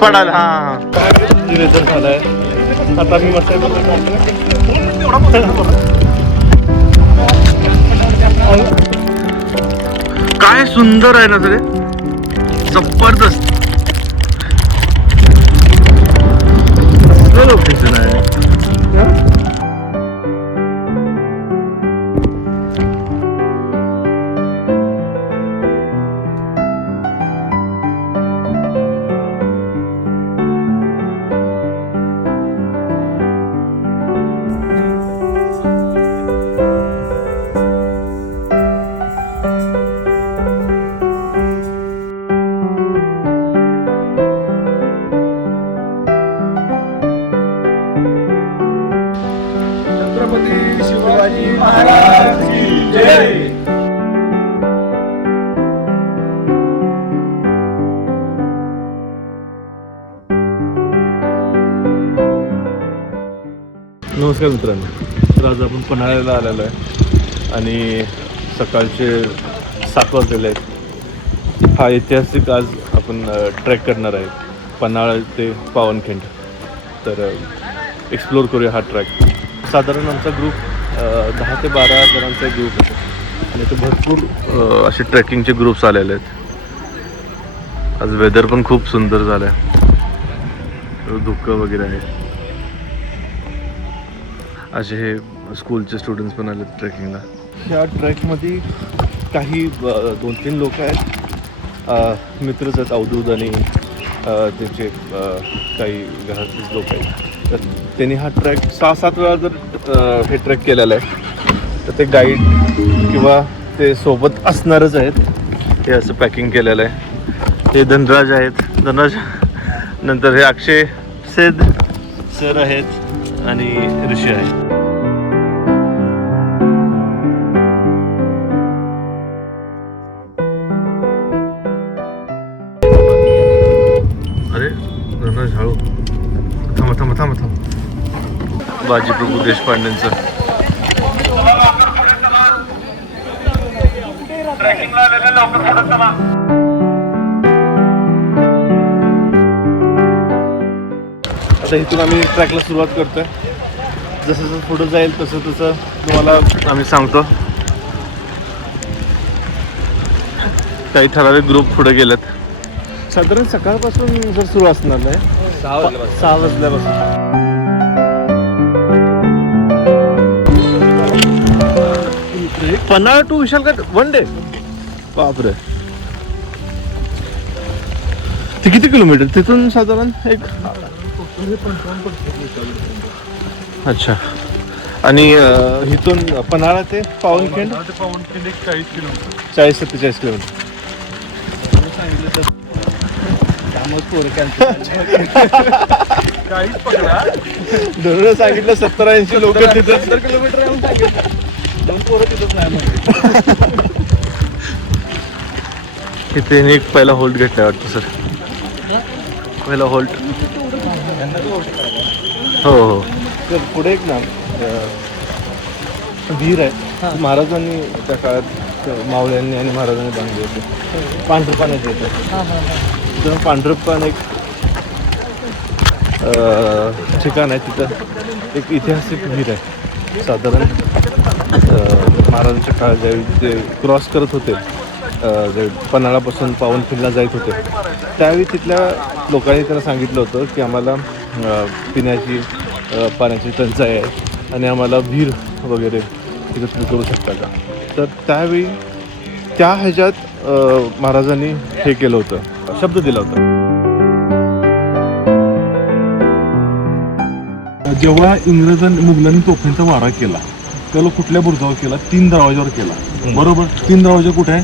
पडाल. हा वेदर झालाय आता मी मस्त काय सुंदर आहे ना तरी जबरदस्त लोकेशन आहे. छत्रपती शिवाजी महाराज की जय. नमस्कार मित्रांनो. तर आज आपण पन्हाळ्याला आलेलो आहे आणि सकाळचे 7 वाजलेले आहेत. हा ऐतिहासिक आज आपण ट्रेक करणार आहे पन्हाळा ते पावनखिंड. तर एक्सप्लोर करूया हा ट्रॅक. साधारण आमचा ग्रुप 10 ते 12 जणांचा एक ग्रुप आहे आणि इथे भरपूर असे ट्रेकिंगचे ग्रुप्स आलेले आहेत. आज वेदर पण खूप सुंदर झालं आहे, धुकं वगैरे आहे. असे हे स्कूलचे स्टुडंट्स पण आले ट्रेकिंगला. ह्या ट्रॅकमध्ये काही 2-3 लोक आहेत, मित्रच आहेत, अवधूत आणि त्यांचे काही घरातलेच लोक आहेत. तर त्यांनी हा ट्रॅक 6-7 वेळा जर हे ट्रॅक केलेला आहे तर ते गाईड किंवा ते सोबत असणारच आहेत. हे असं पॅकिंग केलेलं आहे. हे धनराज आहेत, धनराज. नंतर हे अक्षय सेद सर आहेत आणि ऋषी आहे. अरे धनराज हळू थांबा थांबा थांबा थांबा. बाजीप्रभू देशपांडेंचं आता इथून आम्ही ट्रॅकला सुरुवात करतोय. जसं जसं पुढं जाईल तसं तसं तुम्हाला आम्ही सांगतो. काही ठराविक ग्रुप पुढे गेलेत. साधारण सकाळपासून जर सुरू असणार नाही 6 वाजल्यापासून. Panhala to Vishalgad 1 day. बापरे. ते किती किलोमीटर तिथून साधारण एक. अच्छा. आणि इथून पन्हाळा ते पावनखिंड 40 किलोमीटर. 40-47 किलोमीटर. काहीच पकडा. धरून सांगितलं 70-80 लोक तिथं. 70 किलोमीटर येऊन सांगितलं. 2 पोरं तिथंच नाही. इथे एक पहिला होल्ड घेतला वाटतं सर. पहिला होल्ड. हो हो. तर पुढे एक ना विहीर आहे. महाराजांनी त्या काळात मावळ्यांनी आणि महाराजांनी बांधले होते. पांढरं पाण्याचं येतं. पांढरं पान एक ठिकाण आहे. तिथं एक ऐतिहासिक विहीर आहे. साधारण महाराजांच्या काळात ज्यावेळी ते क्रॉस करत होते, जे पन्हाळापासून पावनखिंडला जात होते, त्यावेळी तिथल्या लोकांनी त्यांना सांगितलं होतं की आम्हाला पिण्याची पाण्याची टंचाई आहे आणि आम्हाला विहीर वगैरे तिथं तुम्ही करू शकता का. तर त्यावेळी त्या ह्याच्यात महाराजांनी हे केलं होतं, शब्द दिला होता. जेव्हा इंग्रजांनी मुघलांनी तोफांचा मारा केला त्याला कुठल्या बुरुजावर केला? 3 दरवाजावर केला. बरोबर. 3 दरवाजा कुठे आहे?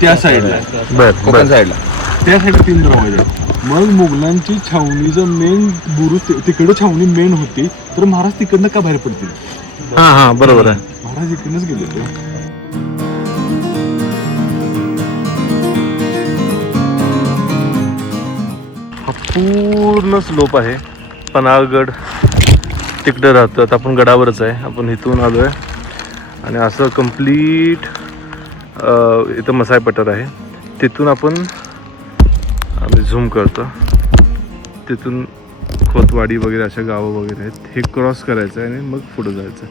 त्या साईडला. कोकण साईडला. त्या साईडला 3 दरवाजे आहेत. मग मुघलांची छावणीचं मेन बुरुज तिकडं छावणी मेन होती, तर महाराज तिकडनं का बाहेर पडतील? हा बरोबर आहे. महाराज इकडनंच गेले ते. हा पूर्ण स्लोप आहे. पन्हाळगड तिकडे राहतात. आपण गडावरच आहे. आपण इथून आलो आहे आणि असं कम्प्लीट इथं मसाई पठार आहे. तिथून आपण आम्ही झूम करतो. तिथून खोतवाडी वगैरे अशा गावं वगैरे आहेत, हे क्रॉस करायचं आहे आणि मग पुढे जायचं.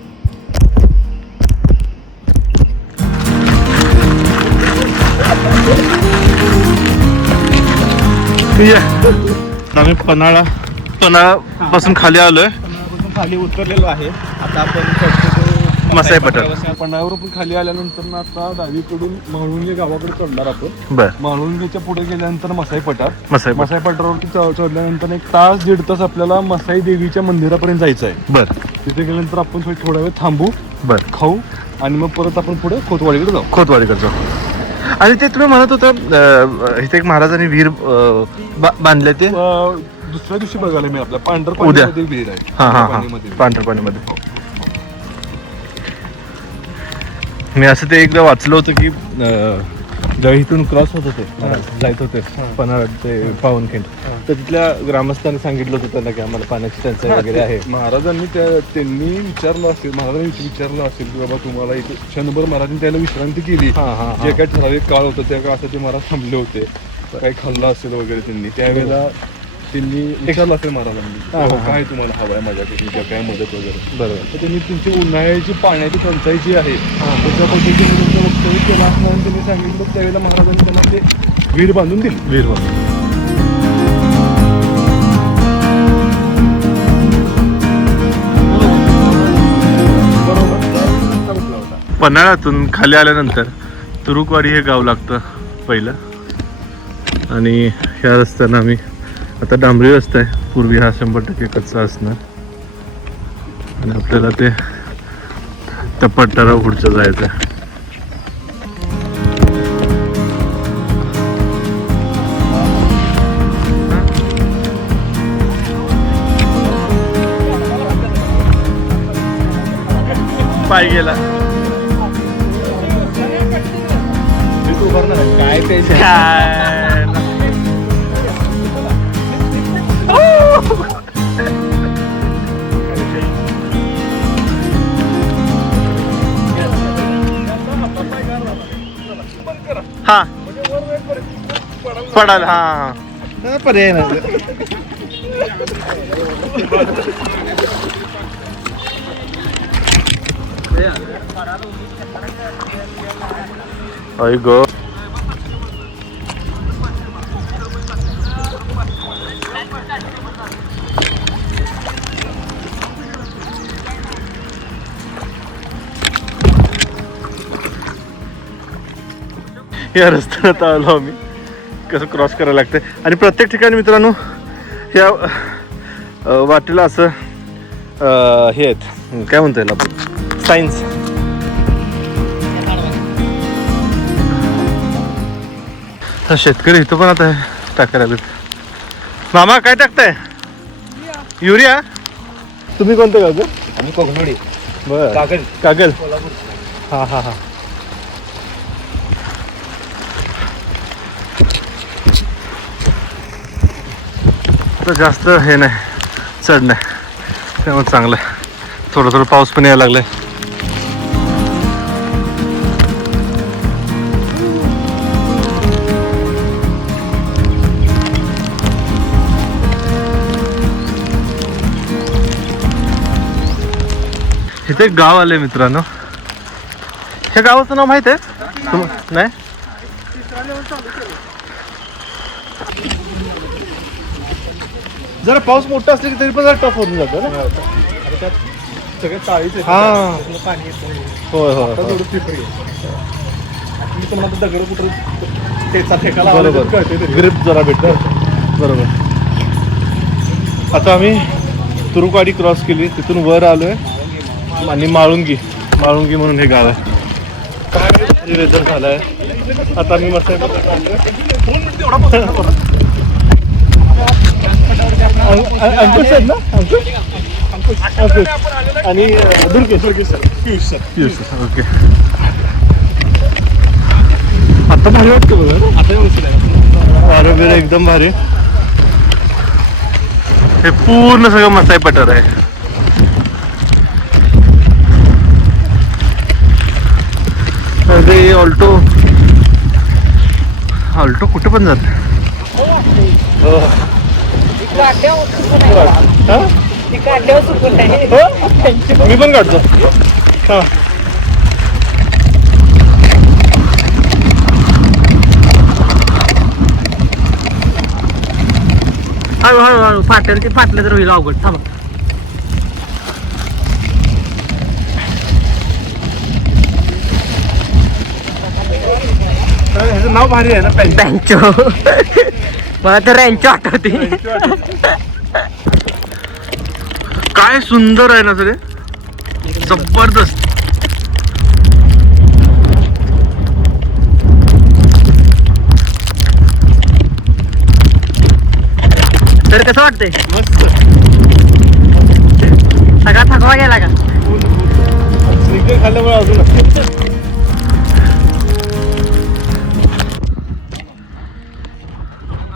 आम्ही पन्हाळा पासून खाली आलोय, खाली उतरलेलो आहे. आता आपण मसाई पठार. पन्हाळ्यावर पण खाली आल्यानंतर ना आता डावीकडून माळुंगे गावाकडे चढणार आपण. बर. माळुंगेच्या पुढे गेल्यानंतर मसाई पठार. मसाई मसाई पठारावरती चढल्यानंतर 1-1.5 तास आपल्याला मसाई देवीच्या मंदिरापर्यंत जायचं आहे. बर. तिथे गेल्यानंतर आपण थोडा वेळ थांबू, बर, खाऊ आणि मग परत आपण पुढे खोतवाडीकडे जाऊ. खोतवाडीकडे जाऊ. आणि ते तुम्ही म्हणत होता इथे एक महाराजांनी विहीर बांधले, ते दुसऱ्या दिवशी बघायला मी आपल्या उद्या. पांढरपाणीमध्ये विहीर आहे. हा हा हा, पांढरपाणीमध्ये. मी असं ते एकदा वाचलं होतं की जेव्हा इथून क्रॉस होत होते जायत होते पन्हाळा ते पावनखिंड, तर तिथल्या ग्रामस्थांनी सांगितलं होतं त्यांना की आम्हाला पाण्याची टंचाई वगैरे आहे. महाराजांनी त्यांनी विचारलं असेल, महाराजांनी विचारलं असेल की बाबा तुम्हाला इथे क्षणभर महाराजांनी त्याला विश्रांती केली. जे काही ठराविक काळ होतं त्या काळात ते महाराज थांबले होते, काही खाल्लं असेल वगैरे त्यांनी, त्यावेळेला त्यांनी विचारलं असेल महाराजांनी काय तुम्हाला हवं आहे माझ्याकडून किंवा काय मदत वगैरे. बरोबर. तर त्यांनी तुमची उन्हाळ्याची पाण्याची टंचाई जी आहे त्याच्या पद्धतीने त्यांचं वक्तव्य केलं असताना त्यांनी सांगितलं, त्यावेळेला महाराजांनी त्यांना ते विहीर बांधून दिली. विहीर बांधून. पन्हाळ्यातून खाली आल्यानंतर तुरुकवाडी हे गाव लागतं पहिलं, आणि ह्या रस्त्यानं आम्ही आता डांबरी रस्ता आहे, पूर्वी हा 100% कच्चा असणार, आणि आपल्याला ते त्या पठारा पुढचं जायचं आहे. पाय गेला काय ते हा पडाल. हा पर्याय नाही. आई गो. या रस्त्यानं आता आलो आम्ही, कसं क्रॉस करायला लागतंय. आणि प्रत्येक ठिकाणी मित्रांनो ह्या वाटेला असं हे आहेत, काय म्हणता येईल आपण, सायन्स. हा शेतकरी इथं पण आता टाकायला लागलेत. मामा काय टाकताय? युरिया. तुम्ही कोणतं गाव का? आम्ही कोकणोडी. बरं. कागल. कागल. हा हा हा. तर जास्त हे नाही, चढ नाही, त्यामुळे चांगलं आहे. थोडं थोडं पाऊस पण यायला लागलाय. इथे एक गाव आलंय मित्रांनो. ह्या गावाचं नाव माहित आहे नाही? जरा पाऊस मोठा असला की तरी पण जरा टफ होऊन जातो ना. सगळे चाळीच हा. पाणी येतं. होय होय. थोडं पिपळी मी पण आता दगड कुठं त्याचा ठेकाला बरोबर, ग्रिप जरा भेटतं. बरोबर. आता आम्ही तुरुकवाडी क्रॉस केली, तिथून वर आलोय आणि माळुंगी म्हणून हे गाव आहे. काय वेदर झालाय आता. मी मस्त अंकुश आहेत ना, अंकुश आणि Durgesh sir, Piyush sir. Okay. आता भारी वाटतं बघा. आता वारं बिरं एकदम भारी. हे पूर्ण सगळं मसाई पठार आहे. अरे ऑल्टो कुठे पण जात. हा? मी पण काढतो हा. हळूहळू फाटेल ते फाटलं तर होईल अवघड. थांबा. ह्याचं नाव भारी आहे ना पॅन्ट. रँचो. मला तर रँचो आठवते. काय सुंदर आहे ना सर, जबरदस्त. तर कसं वाटतंय? मस्त. सगळा थकवा गेला का? स्निकर खाल्ल्यामुळे अजून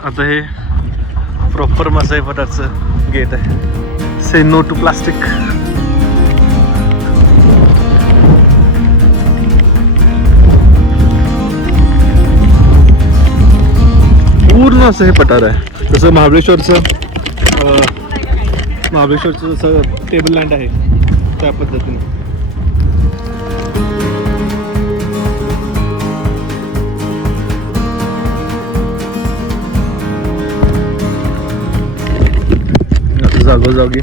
आता हे प्रॉपर मसाई पठारचं गेट आहे. से नो टू प्लास्टिक. पूर्ण असं हे पठार आहे, जसं महाबळेश्वरचं जसं टेबल लँड आहे त्या पद्धतीने. जागोजागी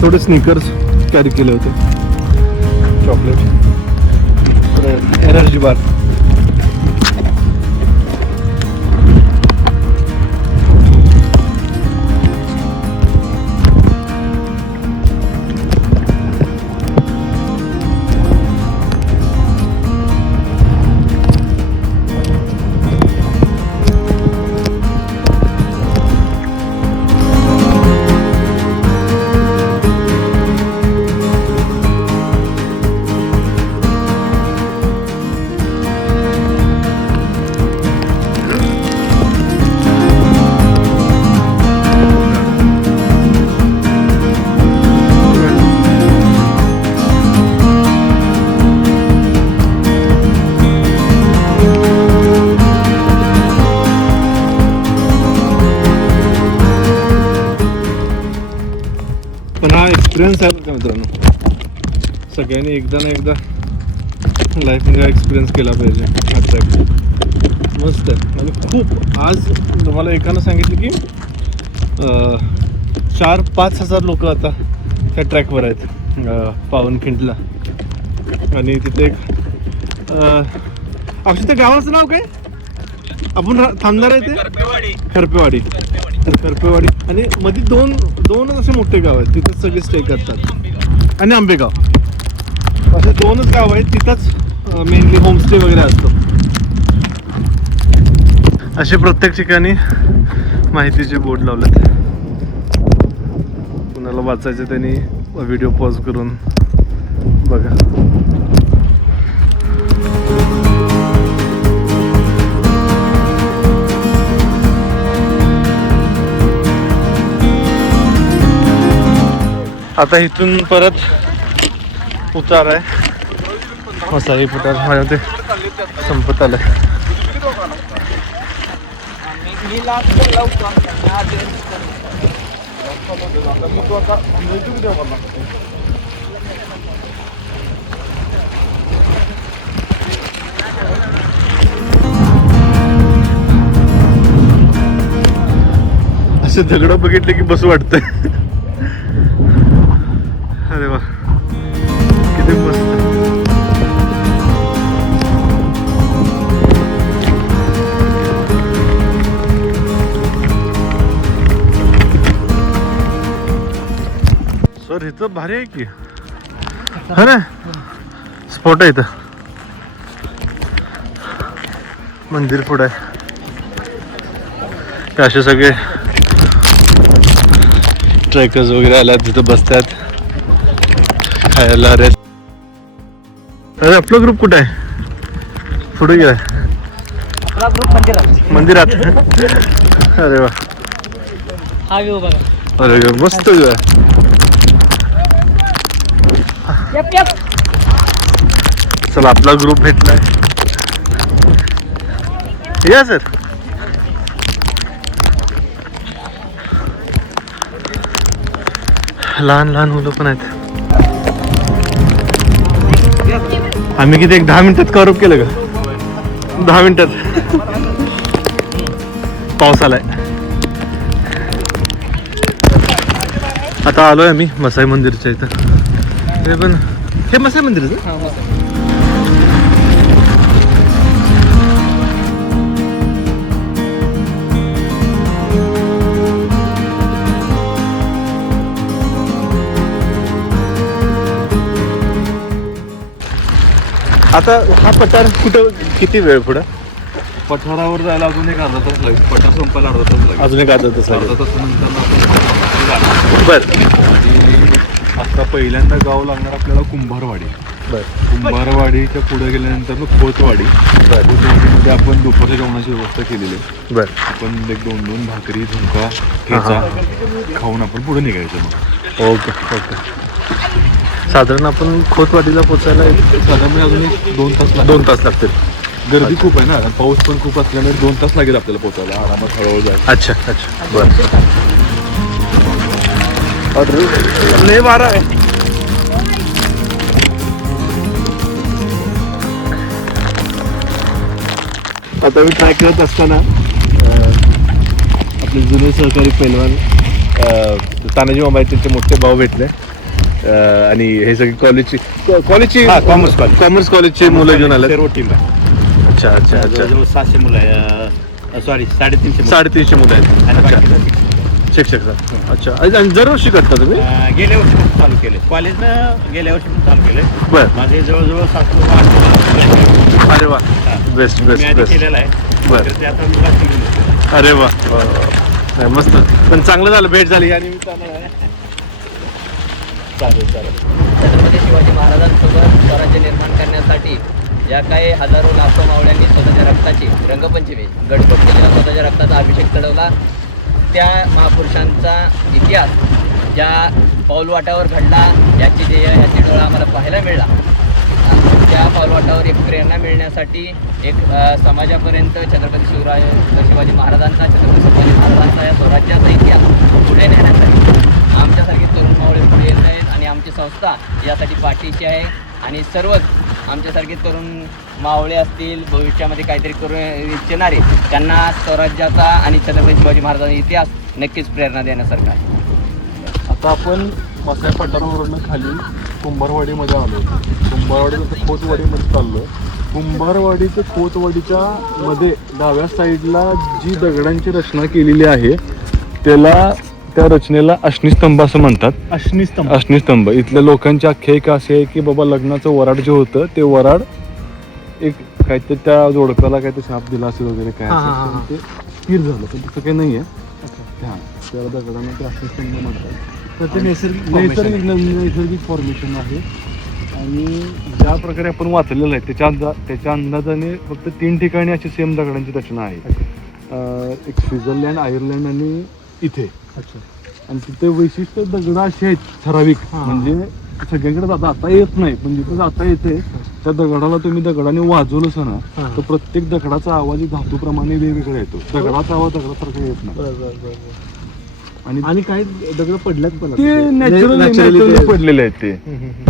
थोडे स्निकर्स कॅरी केले होते, चॉकलेट, एनर्जी बार. पण हा एक्सपिरियन्स आहे का मित्रांनो, सगळ्यांनी एकदा ना एकदा लाईफमध्ये एक्सपिरियन्स केला पाहिजे. हा ट्रॅक मस्त आहे आणि खूप. आज तुम्हाला एकानं सांगितलं की 4-5 हजार लोक आता त्या ट्रॅकवर आहेत पावनखिंडला. आणि तिथे एक अक्षय त्या गावाचं नाव काय आपण थांबणार आहे ते? खरपेवाडी. खरपेवाडी आणि मध्ये दोनच असे मोठे गाव आहेत, तिथंच सगळे स्टे करतात. आणि आंबेगाव, असे 2च गाव आहेत, तिथंच मेनली होमस्टे वगैरे असतो. असे प्रत्येक ठिकाणी माहितीचे बोर्ड लावलेत. कुणाला वाचायचे त्यांनी व्हिडिओ पॉज करून बघा. आता इथून परत उतार आहे, मसाई पठार माझ्या ते संपत आलंय. असे दगड बघितले की बसू वाटतंय. अरे वा, किती मस्त. सर इथं भारी आहे की, हा ना स्पॉट आहे इथं. मंदिर पुढे आहे, ते असे सगळे ट्रेकर्स वगैरे आल्यात तिथं बसतात खायला. रेस्ट. अरे आपला ग्रुप कुठे आहे? पुढे गेलाय आपला ग्रुप मंदिरात. अरे वा, हा व्ह्यू बघा. अरे मस्त व्ह्यू आहे. चला आपला ग्रुप भेटलाय. या सर. लहान लहान मुलं पण आहेत. आम्ही किती एक 10 मिनिटात कव्हर केलं का? 10 मिनिटात. पाऊस आलाय. आता आलोय आम्ही मसाई मंदिरच्या इथं. ते पण हे मसाई मंदिर आहे. आता हा पठार कुठं किती वेळ पुढं? पठारावर जायला अजून एक अर्धा तास लागेल. पठार संपायला अर्धा तास लागेल. अजून एक अर्धा तास अर्धा तास नंतर बर. आता पहिल्यांदा गाव लागणार आपल्याला कुंभारवाडी. बर. कुंभारवाडीच्या पुढे गेल्यानंतर खोतवाडी. खोतवाडीमध्ये आपण दुपारच्या जेवणाची व्यवस्था केलेली आहे. बर. आपण एक 2-2 भाकरी झुणका ठेचा खाऊन आपण पुढे निघायचं मग. Okay okay. साधारण आपण खोतवाडीला पोचायला साधारण अजून एक 2 तास 2 तास लागतील. गर्दी खूप आहे ना, पाऊस पण खूप असल्यामुळे 2 तास लागेल आपल्याला पोचायला. आरामात हळूहळू जायचं. अच्छा अच्छा. बरं. लय वारा आहे. आता मी ट्राय करत असताना आपले जुने सहकारी पैलवान तानाजी मामा आहेत, त्यांचे मोठे भाऊ भेटले. आणि हे सगळी कॉलेजची कॉमर्स कॉलेजची मुलं घेऊन आले. अच्छा अच्छा अच्छा. 700 मुलं आहे. सॉरी 350 मुलं आहेत. शिक्षक सर. अच्छा. आणि दरवर्षी करता तुम्ही? गेल्या वर्षी चालू केले कॉलेजनं. गेल्या वर्षी चालू केले. बरं. माझे जवळजवळ 700. अरे वा. Best best best. केलेला आहे. बरं. ते आता मुलं. अरे वा. नाही, मस्त. पण चांगलं झालं, भेट झाली. आणि मी चालेल चालेल. छत्रपती शिवाजी महाराजांसोबत स्वराज्य निर्माण करण्यासाठी या काही हजारो लाखो मावळ्यांनी स्वतःच्या रक्ताची रंगपंचमी गडकोट केलेला, स्वतःच्या रक्ताचा अभिषेक चढवला. त्या महापुरुषांचा इतिहास ज्या पाऊलवाटावर घडला, याची ध्येय याची डोळा आम्हाला पाहायला मिळला. त्या पाऊलवाटावर एक प्रेरणा मिळण्यासाठी एक समाजापर्यंत छत्रपती शिवाजी महाराजांचा, छत्रपती शिवाजी महाराजांचा या स्वराज्याचा इतिहास पुढे नेण्यासाठी आमच्यासारखे तरुण मावळे पुढे येत आहेत. आणि आमची संस्था यासाठी पाठीशी आहे. आणि सर्वच आमच्यासारखे तरुण मावळे असतील, भविष्यामध्ये काहीतरी करू इच्छिणारे, त्यांना स्वराज्याचा आणि छत्रपती शिवाजी महाराजांचा इतिहास नक्कीच प्रेरणा देण्यासारखा आहे. आता आपण मसाई पठारावरून खाली कुंभारवाडीमध्ये आलो. कुंभारवाडीचं खोतवाडीमध्ये चाललो. कुंभारवाडीचं खोतवाडीच्या मध्ये डाव्या साईडला जी दगडांची रचना केलेली आहे त्याला, त्या रचनेला अश्निस्तंभ असं म्हणतात. अश्निस्तंभ. इथल्या लोकांची आख्यायिका अशी आहे की बाबा लग्नाचं वराड जे होतं ते वराड एक काहीतरी त्या जोडप्याला काहीतरी शाप दिला असेल वगैरे काय असेल, ते स्थिर झालं. पण तसं काही नाही आहे. हां, त्याला दगडांना ते अश्निस्तंभ म्हणतात. तर ते नैसर्गिक फॉर्मेशन आहे. आणि ज्या प्रकारे आपण वाचलेलं आहे त्याच्या अंदाजाने फक्त 3 ठिकाणी अशी सेम दगडांची रचना आहे. एक स्वित्झर्लंड, आयर्लंड आणि इथे. अच्छा. आणि तिथे वैशिष्ट्य दगड असे आहेत ठराविक, म्हणजे सगळ्यांकडे जाता येत नाही, पण जिथे जाता येते त्या दगडाला तुम्ही दगडाने वाजवलं ना तर प्रत्येक दगडाचा आवाज धातूप्रमाणे वेगवेगळा येतो. दगडाचा आवाज दगडासारखा येत नाही. आणि काही दगड पडल्यात पण ते नॅचरली पडलेले आहेत ते.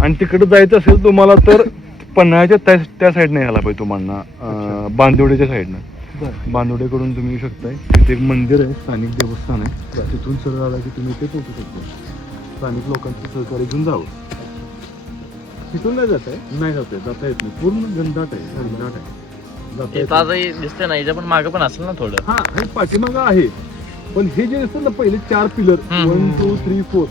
आणि तिकडे जायचं असेल तुम्हाला तर पन्हाळ्याच्या त्या साईडने यायला पाहिजे तुम्हाला, बांदिवड्याच्या साईडनं. बांदिवड्याकडून तुम्ही येऊ शकताय. तिथे एक मंदिर आहे, स्थानिक देवस्थान आहे. तिथून सरळ आला की तुम्ही ते पोहोचू शकता. स्थानिक लोकांचं सहकार्य घेऊन जावं. तिथून नाही जात आहे, जाता येत नाही. पूर्ण घनदाट आहे. दिसते ना, याच्या पण मागं पण असेल ना थोडं. हा, हे पाठीमागं आहे. पण हे जे असतं ना पहिले 4 पिलर, 1 2 3 4,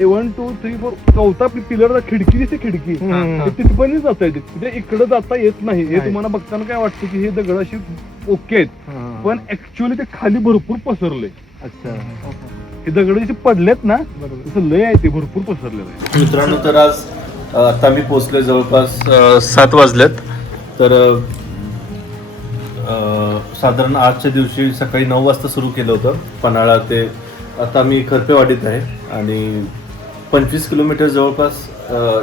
1 2 3 4, चौथा पिलरला खिडकी दिसते. खिडकी तिथपर्यंत जाता येते. तिथे इकडे जाता येत नाही. हे तुम्हाला बघताना काय वाटतं की हे दगड अशी ओके आहेत, पण ऍक्च्युअली ते खाली भरपूर पसरले. अच्छा. हे दगड जसे पडलेत ना तसं लय आहे, ते भरपूर पसरलेलं आहे. मित्रांनो, तर आज आता मी पोचले जवळपास 7 वाजलेत. तर साधारण आजच्या दिवशी सकाळी 9 वाजता सुरू केलं होतं पन्हाळा ते. आता मी खरपेवाडीत आहे आणि 25 किलोमीटर जवळपास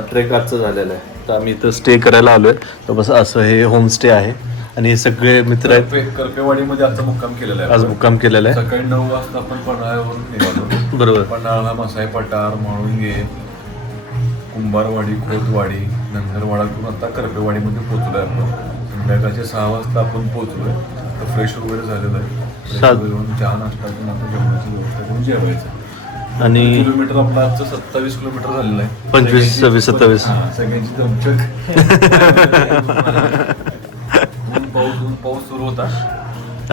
ट्रेक आजचा झालेला आहे. तर आम्ही इथं स्टे करायला आलो आहे. तर बस असं हे होमस्टे आहे आणि हे सगळे मित्र आहेत. करपेवाडीमध्ये आजचा मुक्काम केलेला आहे. आज मुक्काम केलेला आहे. सकाळी 9 वाजता आपण पन्हाळ्यावरून निघालो. बरोबर. पन्हाळा, मसाई पठार, म्हाळुंगे, कुंभारवाडी, खोतवाडी, नंदरवाडा करून आता करपेवाडीमध्ये पोहोचलोय आपण. संध्याकाळचे 6 वाजता आपण पोहोचलोय. तर फ्रेश वगैरे झालेलं आहे. फ्रेश वगैरे होऊन चहा नाश्ता करून आपण जेवणाची व्यवस्था करून जेवायचं. आणि किलोमीटर आपलं आजचं 27 किलोमीटर झालेलं आहे. 25, 26, 27. सगळ्यांची दमछक. ऊन पाऊस सुरू होता.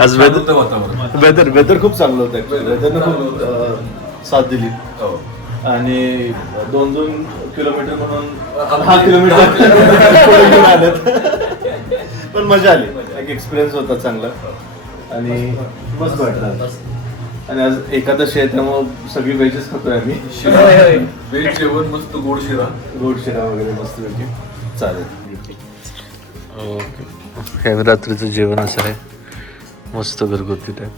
आज छान होतं वातावरण. वेदर खूप चांगलं होतं. वेदरनं खूप साथ दिली. हो. आणि 2-2 किलोमीटर म्हणून 10 किलोमीटर पुढे घेऊन आलेत. पण मजा आली. एक एक्सपिरियन्स होता चांगला आणि मस्त वाटलं. आणि आज एकादशी आहे त्यामुळं सगळी व्हेजच खातोय आम्ही. व्हेज जेवण मस्त, गोड शिरा वगैरे मस्त पैकी चालेल. ओके. हे रात्रीचं जेवण असं आहे, मस्त घरगुती टाईप.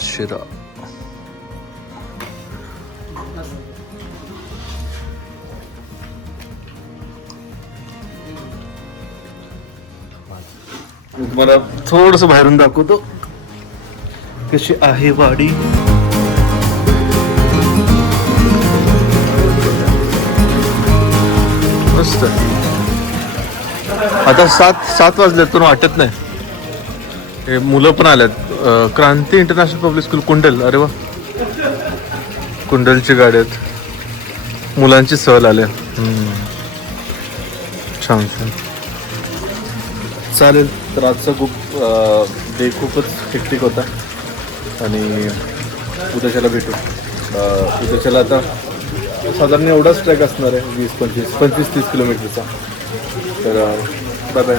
शिरा मी तुम्हाला थोडस बाहेरून दाखवतो कशी आहे वाडी. मस्त. आता 7 वाजलेत पण वाटत नाही. हे मुलं पण आल्यात. क्रांती इंटरनॅशनल पब्लिक स्कूल कुंडल. अरे वा, कुंडलची गाडी आहेत. मुलांची सहल आल्या. छान छान चालेल. तर आजचा डे खूपच हेक्टिक होता आणि उद्याच्याला भेटू. उद्याच्याला आता साधारण एवढाच ट्रॅक असणार आहे, 20-25-30 किलोमीटरचा. तर बाय बाय.